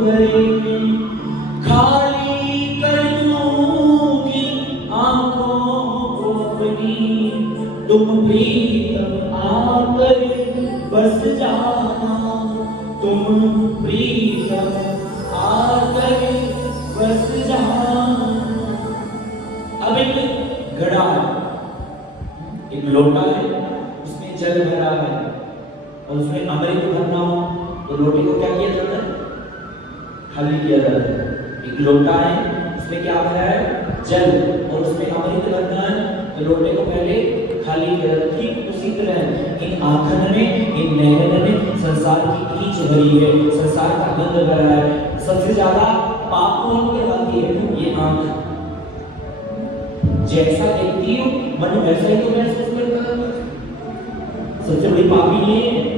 गए, खाली कर दूंगी आंखों को अपनी, तुम प्रीतम आकर बस जाना, तुम प्रीतम आकर बस जाना। अब एक घड़ा है, एक लोटा है, उसमें जल भरा है और उसमें अमृत भरना हो तो लोटे को क्या किया जाता है? खाली किया जाता है। एक लोटा है, उसमें क्या भरा है? जल, और उसमें अमृत भरना है तो लोटे को पहले खाली किया जाता है। ठीक उसी तरह इन आंखन में, इन नयन में संसार की कीच भरी है, संसार का गंध भरा है। सबसे ज्यादा पाप कौन करवाती है? ये आंख। जैसा देखती हूँ मन वैसा ही तो महसूस करता है। सबसे बड़ी पापी ये है।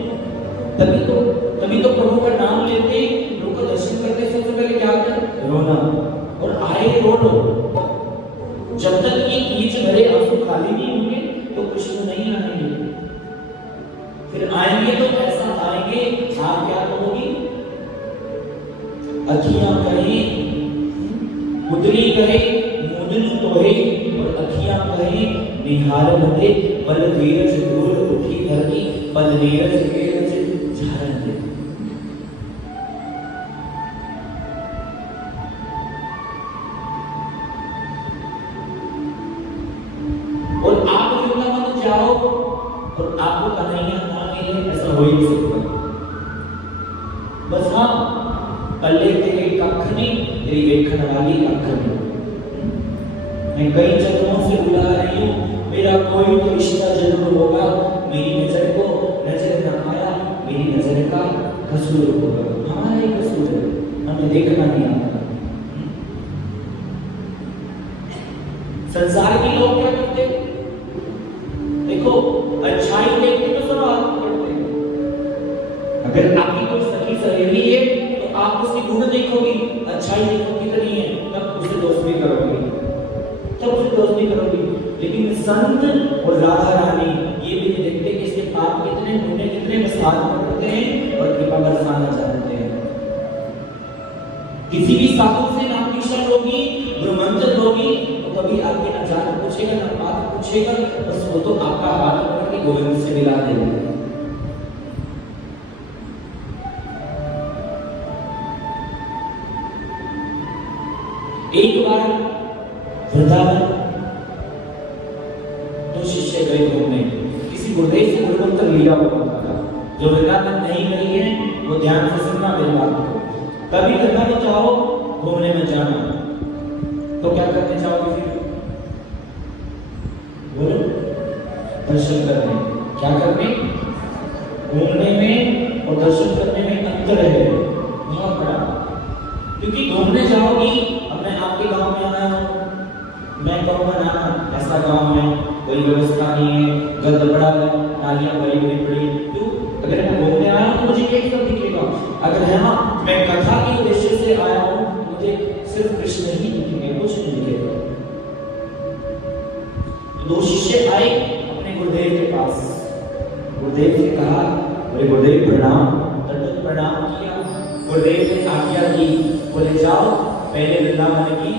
तभी तो प्रभु का नाम लेते, प्रभु का दर्शन करते सबसे पहले क्या करते? रोना। और आए रो लो, जब तक ये कीच भरे आंसू खाली नहीं होंगे तो कृष्ण नहीं आएंगे। फिर आएंगे तो ऐसा आएंगे, आप क्या कहोगी? अखियां कहे उतरी कहे मुदन तोहे, और अखियां कहे निहार बंदे, बल धीरज दूर उठी धरती, बल धीरज झारन दे। और आप वृंदावन जाओ और आपको कन्हैया ना मिले, ऐसा हो ही नहीं सकता। बस हाँ, पल्ले तेरे कख नहीं, तेरी देखने वाली अख नहीं। मैं कई जन्मों से बुला रही हूँ, मेरा कोई तो रिश्ता जरूर होगा, मेरी नजर को नजर न आया, मेरी नजर का कसूर होगा। हमारा ही कसूर है, हमें देखना नहीं आता। संसार के लोग क्या करते? देखो, अच्छाई देखते तो सब आगे बढ़ते हैं। अगर आपकी कोई सखी सहेली है तो आप उसकी गुण देखोगी, अच्छाई देखोगी तो नहीं है, तब उसे दोस्ती करोगी, तब उसे दोस्ती करोगी। लेकिन संत और राधा रानी ये भी नहीं देखते कि इसके पाप कितने, पुण्य कितने, बस हाथ पकड़ते हैं और कृपा बरसाना चाहते हैं। किसी भी साधु से नाम दीक्षा लोगी, ब्रह्मंत्र लोगी, तो कभी आपके ना जात पूछेगा ना बात पूछेगा, बस वो तो आपका हाथ पकड़ के गोविंद से मिला देंगे। एक बार वृंदावन दो शिष्य गए घूमने, किसी गुरुदेव से गुरुमंत्र लिया हुआ था। जो वृंदावन नहीं गई है वो ध्यान से सुनना मेरी बात को। कभी वृंदावन जाओ घूमने में जाना तो क्या करने चाहोगे? फिर बोलो, दर्शन करने। क्या करने? घूमने में और दर्शन करने में अंतर है बहुत बड़ा। क्योंकि घूमने जाओगी, अब मैं आपके गांव में आया हूँ, मैं कहूँगा ना ऐसा गांव में कोई व्यवस्था नहीं है, गंद पड़ा है, नालियां भरी हुई पड़ी। क्यों? अगर मैं घूमने आया हूँ तो मुझे एक सब दिखेगा। अगर है ना मैं कथा के उद्देश्य से आया हूँ, मुझे सिर्फ कृष्ण ही दिखेंगे, कुछ नहीं दिखेगा। दो शिष्य आए अपने गुरुदेव के पास, गुरुदेव से कहा, बोले गुरुदेव प्रणाम। दंडवत प्रणाम किया, गुरुदेव ने आज्ञा की, बोले जाओ पहले वृंदावन की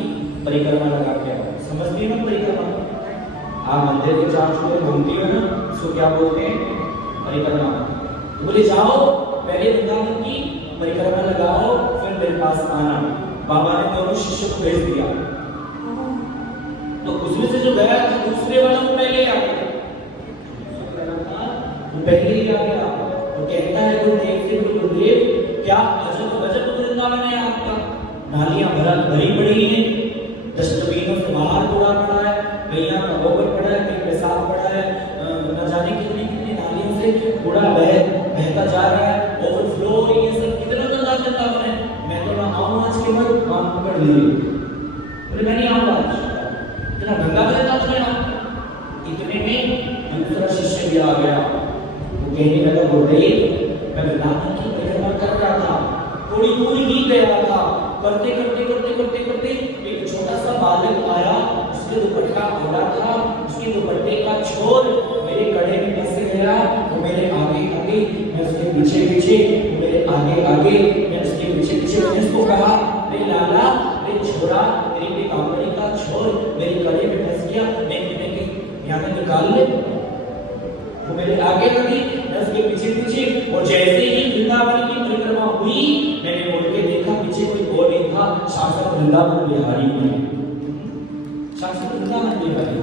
परिक्रमा लगा के आओ। समझती हो ना परिक्रमा? आप मंदिर के चारों ओर घूमती हो ना, उसको क्या बोलते हैं? परिक्रमा। तो बोले जाओ पहले वृंदावन की परिक्रमा लगाओ, फिर मेरे पास आना। बाबा ने दोनों शिष्य को भेज दिया। तो उसमें से जो गया था दूसरे वाला वो पहले आ गया, वो पहले ही आ गया। तो कहता है गुरुदेव से, गुरुदेव क्या अजब गजब वृंदावन है आपका, नालियां भरी पड़ी हैं, डस्टबिनों से बाहर कूड़ा पड़ा है, गैया का गोबर पड़ा है, कहीं पेशाब पड़ा है, न जाने कितनी कितनी नालियों से कूड़ा बहता जा रहा है, ओवरफ्लो हो रही है, सब कितना गंदा वृंदावन है। मैं तो ना आऊं आज के बाद, काम पकड़ लिए, बोले मैं नहीं आऊंगा, इतना गंदा वृंदावन है आपका। इतने में दूसरा शिष्य भी आ गया, वो कहने लगा गुरुदेव मैं वृंदावन की परिक्रमा कर रहा था, थोड़ी दूर ही गया था, करते करते करते करते करते एक छोटा सा बालक आया, उसके दुपट्टा खोला था, उसके दुपट्टे का छोर मेरे कड़े में फंस गया, वो मेरे आगे आगे, मैं उसके पीछे पीछे, मेरे आगे आगे, मैं उसके पीछे छोरा तेरी पिताम्बरी का छोर मेरे गले में फंस गया, मैं यहाँ से निकाल ले। वो मेरे आगे बढ़ी, मैं उसके पीछे पीछे, और जैसे ही वृंदावन की परिक्रमा हुई, मैंने मुड़ के देखा पीछे कोई और नहीं था, साक्षात वृंदावन बिहारी हुई, साक्षात वृंदावन बिहारी।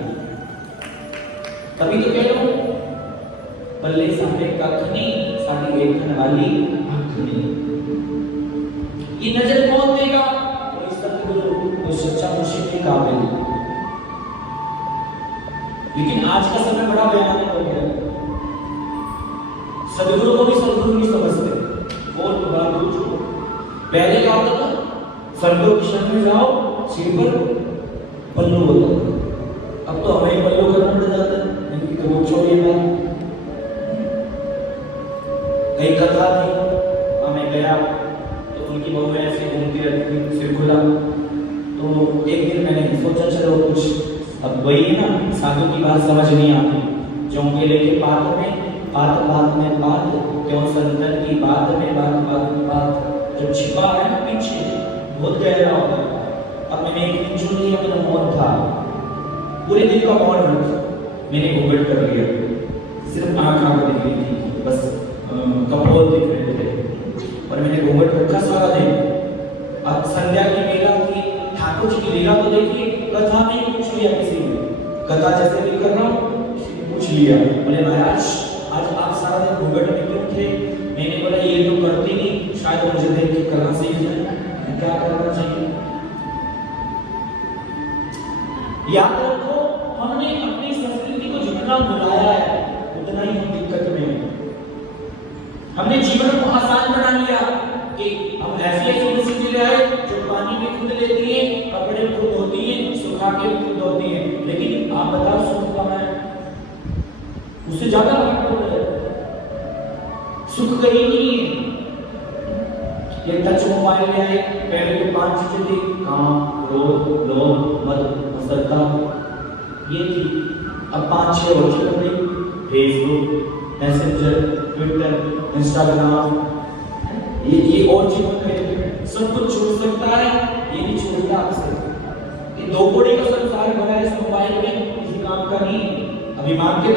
तभी तो कह रहा हूं पल्ले सामने कखनी साडी देखने वाली आंखनी। ये नजर कौन देगा? कोई सतगुरु, कोई सच्चा मुर्शिद के काबिल। लेकिन आज का समय बड़ा भयानक हो गया, सदगुरु को भी सदगुरु नहीं समझते। और बात पूछो, पहले क्या होता था? संतों की शरण में जाओ, सिर पर पल्लू होता था। अब तो हमें पल्लू करना पड़ जाता है, इनकी तो वो छोड़ी बात। एक कथा थी, मैं गया तो उनकी बहू ऐसे घूमती रहती थी, सिर खुला। तो एक दिन मैंने सोचा चलो कुछ, अब वही है ना, साधु की बात समझ नहीं आती। जोंके लेके पात में बात, क्यों संतन की बात में बात, जो छिपा है ना पीछे बहुत गहरा होता है। अब मैंने एक दिन चुन लिया, मेरा मौन था, पूरे दिन का मौन रखा, मैंने घूंघट कर लिया, सिर्फ आँख दिख रही थी, बस कपोल दिख रहे थे, और मैंने घूंघट रखा सारा दिन। अब संध्या की मेला की, ठाकुर जी की लीला तो देखिए, कथा में पूछ लिया किसी ने, कथा जैसे भी कर रहा हूँ पूछ लिया, बोले महाराज आज आप सारा दिन घूंघट में क्यों थे? मैंने बोला ये तो करती नहीं, शायद मुझे देख के करना सीख जाए, क्या करना चाहिए? याद रखो, हमने अपनी संस्कृति को जितना बुलाया है उतना ही हम दिक्कत में हैं। हमने जीवन को आसान बना लिया कि हम ऐसी परिस्थिति ले आए जो पानी में खुद लेती है, कपड़े खुद धोती है, सुखा के खुद धोती है। लेकिन आप बताओ सुख कहाँ है? उससे ज्यादा महत्वपूर्ण है, सुख कहीं नहीं है। ये टच मोबाइल में आए, पहले तो 5 चीजें थी, काम, क्रोध, लोभ, मद, मत्सरता, ये थी। अब 5-6 और चीजें हो गई, फेसबुक, मैसेंजर, ट्विटर, इंस्टाग्राम, ये और चीजों में सब कुछ छूट सकता है, ये नहीं छूटता आपसे। ये 2 कौड़ी का संसार बना है इस मोबाइल में, किसी काम का नहीं। अभी मान के